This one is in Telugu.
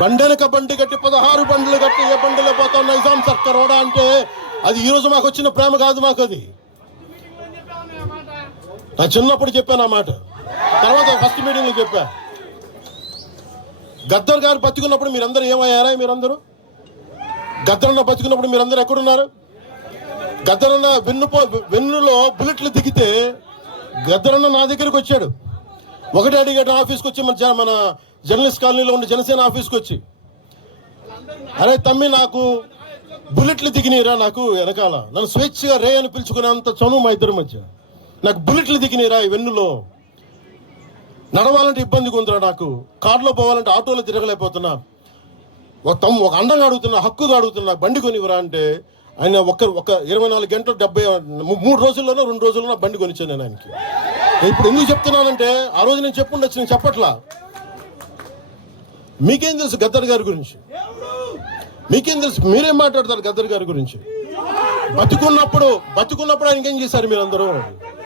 బండెనక బండి కట్టి 16 బండ్లు కట్టి ఏ బండిలో పోతాం నైజాం సర్కార్ ఓడా అంటే అది ఈరోజు మాకు వచ్చిన ప్రేమ కాదు. మాకు అది నా చిన్నప్పుడు చెప్పాను ఆ మాట. తర్వాత ఫస్ట్ మీటింగ్లో చెప్పా. గద్దర్ గారు బతుకున్నప్పుడు మీరందరూ ఏమయ్యారా? మీరందరూ గద్దరన్న బతుకున్నప్పుడు మీరందరూ ఎక్కడున్నారు? గద్దరన్న వెన్నులో బుల్లెట్లు దిగితే గద్దరన్న నా దగ్గరికి వచ్చాడు. ఒకటి అడిగాడు ఆఫీస్కి వచ్చి, మన జర్నలిస్ట్ కాలనీలో ఉండే జనసేన ఆఫీస్కి వచ్చి, అరే తమ్మి నాకు బుల్లెట్లు దిగినీరా, నాకు వెనకాల నన్ను స్వేచ్ఛగా రే అని పిలుచుకునే అంత చనువు మా ఇద్దరి మధ్య. నాకు బుల్లెట్లు దిగినీరా ఈ వెన్నులో, నడవాలంటే ఇబ్బందిగా ఉందిరా, నాకు కార్లో పోవాలంటే ఆటోలో తిరగలేకపోతున్నా, ఒక అండంగా అడుగుతున్నా, హక్కుగా అడుగుతున్నా, బండి కొనివరా అంటే ఆయన ఒక 24 గంటలు 3 రోజుల్లోనో 2 రోజుల్లోనో బండి కొనిచ్చాను నేను ఆయనకి. ఇప్పుడు ఎందుకు చెప్తున్నానంటే ఆ రోజు నేను చెప్పుండొచ్చు, నేను చెప్పట్లా. మీకేం తెలుసు గద్దర్ గారి గురించి? మీకేం తెలుసు? మీరేం మాట్లాడతారు గద్దర్ గారి గురించి? బతుకున్నప్పుడు ఆయనకేం చేశారు మీరందరూ?